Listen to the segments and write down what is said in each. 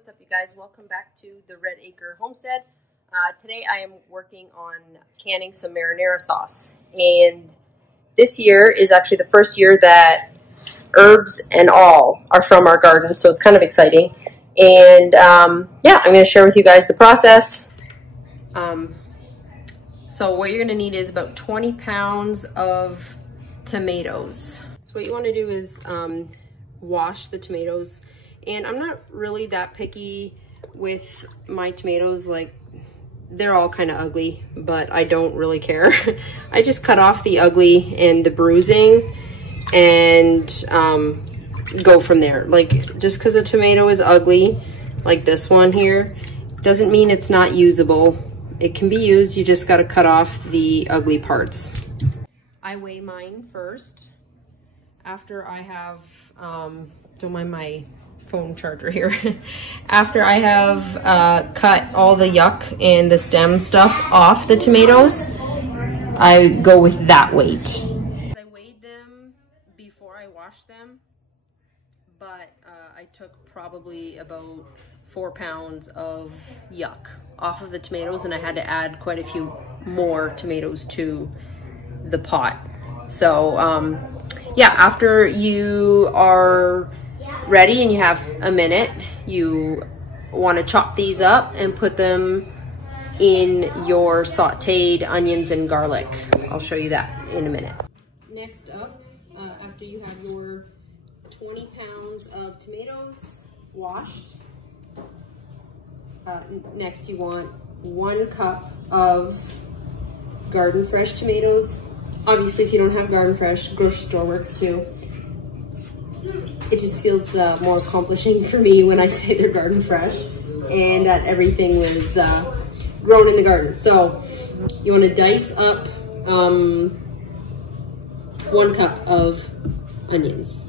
What's up, you guys? Welcome back to the Red Acre Homestead. Today I am working on canning some marinara sauce, and this year is actually the first year that herbs and all are from our garden, so it's kind of exciting. And yeah, I'm going to share with you guys the process. So what you're going to need is about 20 pounds of tomatoes. So what you want to do is wash the tomatoes. And I'm not really that picky with my tomatoes. Like, they're all kind of ugly, but I don't really care. I just cut off the ugly and the bruising and go from there. Like, just because a tomato is ugly, like this one here, doesn't mean it's not usable. It can be used, you just got to cut off the ugly parts. I weigh mine first after I have, don't mind my phone charger here. After I have cut all the yuck and the stem stuff off the tomatoes, I go with that weight. I weighed them before I washed them, but I took probably about 4 pounds of yuck off of the tomatoes, and I had to add quite a few more tomatoes to the pot. So yeah, after you are ready and you have a minute, you want to chop these up and put them in your sauteed onions and garlic. I'll show you that in a minute. Next up, after you have your 20 pounds of tomatoes washed, next you want 1 cup of garden fresh tomatoes. Obviously, if you don't have garden fresh, grocery store works too. It just feels more accomplishing for me when I say they're garden fresh and that everything was grown in the garden. So you want to dice up 1 cup of onions.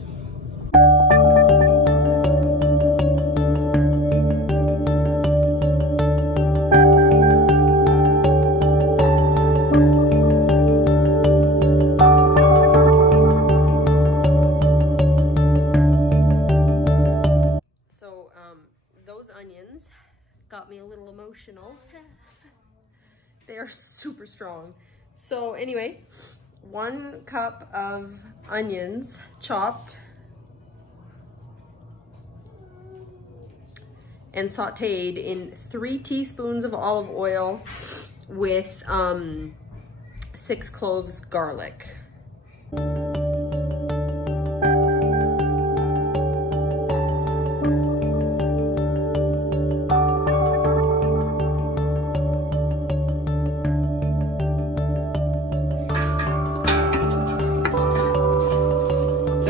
Onions got me a little emotional. They are super strong. So anyway, 1 cup of onions chopped and sauteed in 3 teaspoons of olive oil with 6 cloves garlic.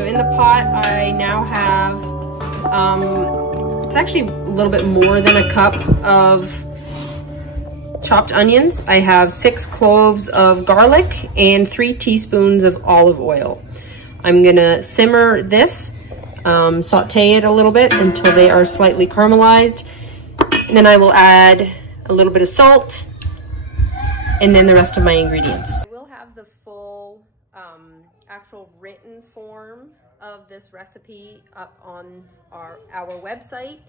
In the pot, I now have, it's actually a little bit more than a cup of chopped onions. I have 6 cloves of garlic and 3 teaspoons of olive oil. I'm gonna simmer this, saute it a little bit until they are slightly caramelized. And then I will add a little bit of salt and then the rest of my ingredients. I will have the full actual written form of this recipe up on our website.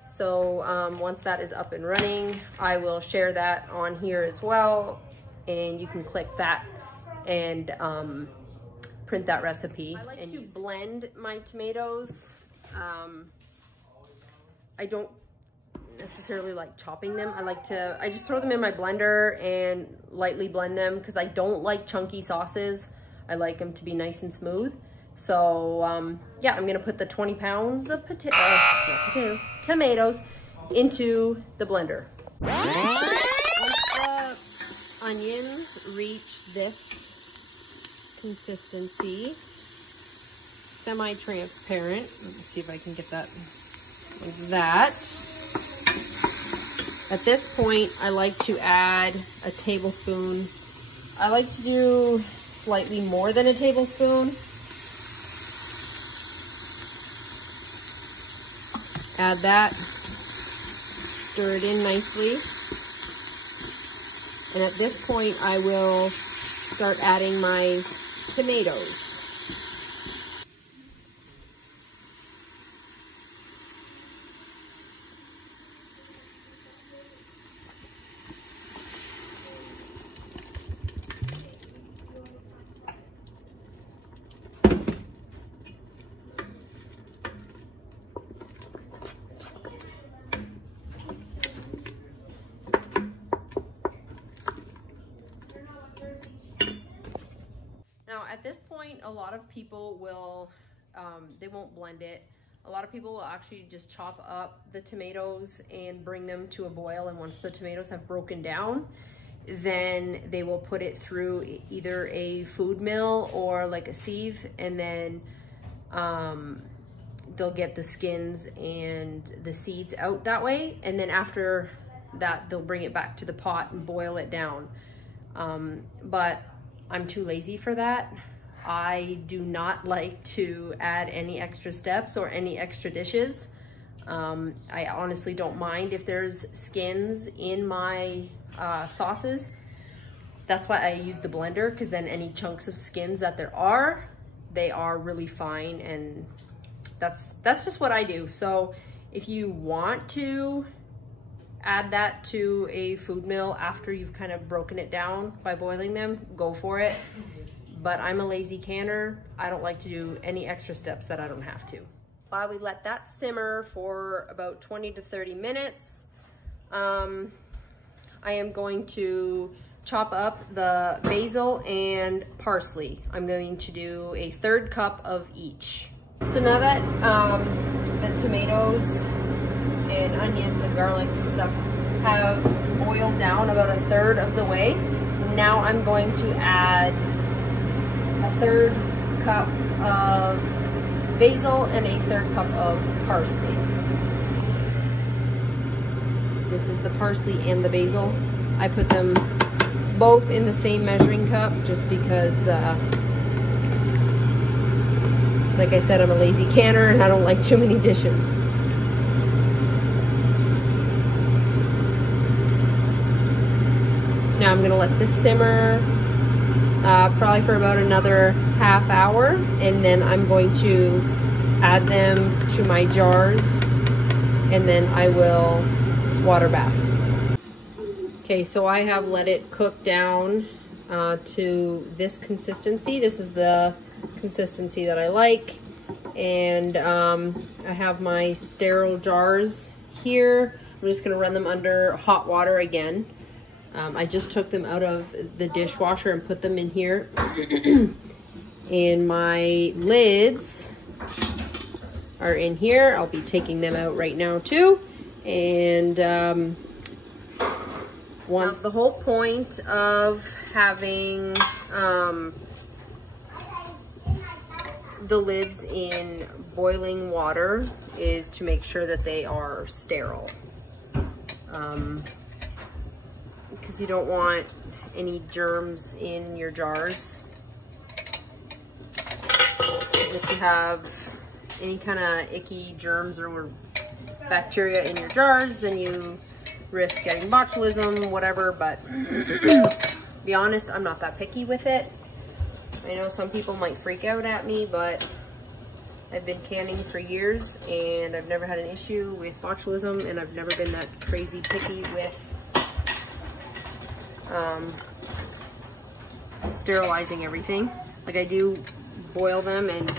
So once that is up and running, I will share that on here as well, and you can click that and print that recipe. I like to blend my tomatoes. I don't necessarily like chopping them. I just throw them in my blender and lightly blend them because I don't like chunky sauces. I like them to be nice and smooth. So yeah, I'm gonna put the 20 pounds of tomatoes into the blender. Once the onions reach this consistency, semi-transparent, let me see if I can get that like that. At this point, I like to add a tablespoon. I like to do slightly more than a tablespoon. Add that, stir it in nicely. And at this point, I will start adding my tomatoes. point, a lot of people will, they won't blend it. A lot of people will actually just chop up the tomatoes and bring them to a boil. And once the tomatoes have broken down, then they will put it through either a food mill or like a sieve, and then they'll get the skins and the seeds out that way. And then after that, they'll bring it back to the pot and boil it down. But I'm too lazy for that. I do not like to add any extra steps or any extra dishes. I honestly don't mind if there's skins in my sauces. That's why I use the blender, because then any chunks of skins that there are, they are really fine, and that's just what I do. So if you want to add that to a food mill after you've kind of broken it down by boiling them, go for it. But I'm a lazy canner. I don't like to do any extra steps that I don't have to. While we let that simmer for about 20 to 30 minutes, I am going to chop up the basil and parsley. I'm going to do a 1/3 cup of each. So now that the tomatoes and onions and garlic and stuff have boiled down about 1/3 of the way, now I'm going to add a 1/3 cup of basil and a 1/3 cup of parsley. This is the parsley and the basil. I put them both in the same measuring cup just because, like I said, I'm a lazy canner and I don't like too many dishes. Now I'm gonna let this simmer probably for about another half hour, and then I'm going to add them to my jars, and then I will water bath. Okay, so I have let it cook down to this consistency. This is the consistency that I like, and I have my sterile jars here. I'm just gonna run them under hot water again. I just took them out of the dishwasher and put them in here. And my lids are in here. I'll be taking them out right now too. And the whole point of having the lids in boiling water is to make sure that they are sterile. Because you don't want any germs in your jars. If you have any kind of icky germs or bacteria in your jars, then you risk getting botulism, whatever. But to be honest, I'm not that picky with it. I know some people might freak out at me, but I've been canning for years and I've never had an issue with botulism, and I've never been that crazy picky with sterilizing everything. Like, I do boil them, and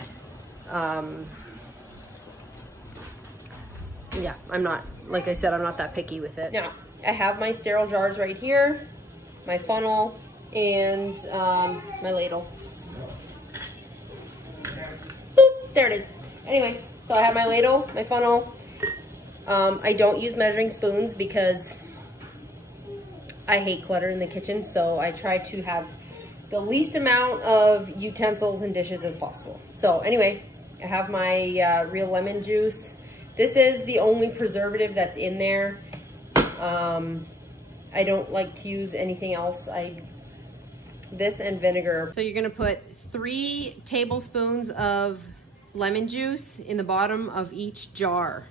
yeah, I'm not, like I said, I'm not that picky with it. Now, I have my sterile jars right here, my funnel, and my ladle. Boop, there it is. Anyway, so I have my ladle, my funnel. I don't use measuring spoons because I hate clutter in the kitchen, so I try to have the least amount of utensils and dishes as possible. So anyway, I have my real lemon juice. This is the only preservative that's in there. I don't like to use anything else. This and vinegar. So you're gonna put 3 tablespoons of lemon juice in the bottom of each jar.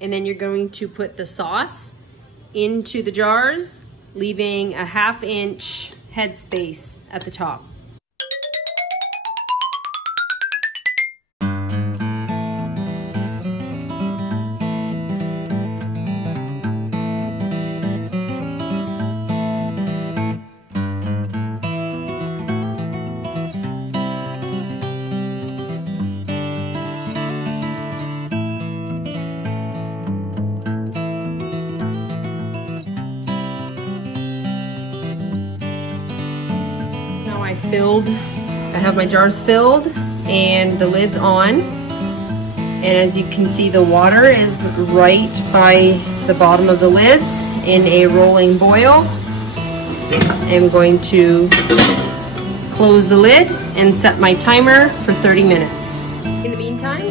And then you're going to put the sauce into the jars, leaving a 1/2 inch headspace at the top. Filled I have my jars filled and the lid's on. And as you can see, the water is right by the bottom of the lids in a rolling boil. I'm going to close the lid and set my timer for 30 minutes. In the meantime,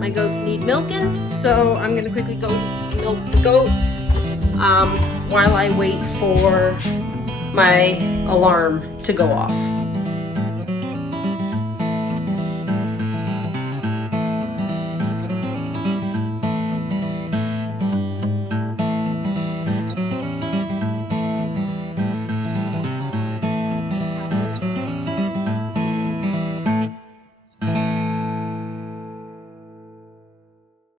my goats need milking, so I'm gonna quickly go milk the goats while I wait for my alarm to go off.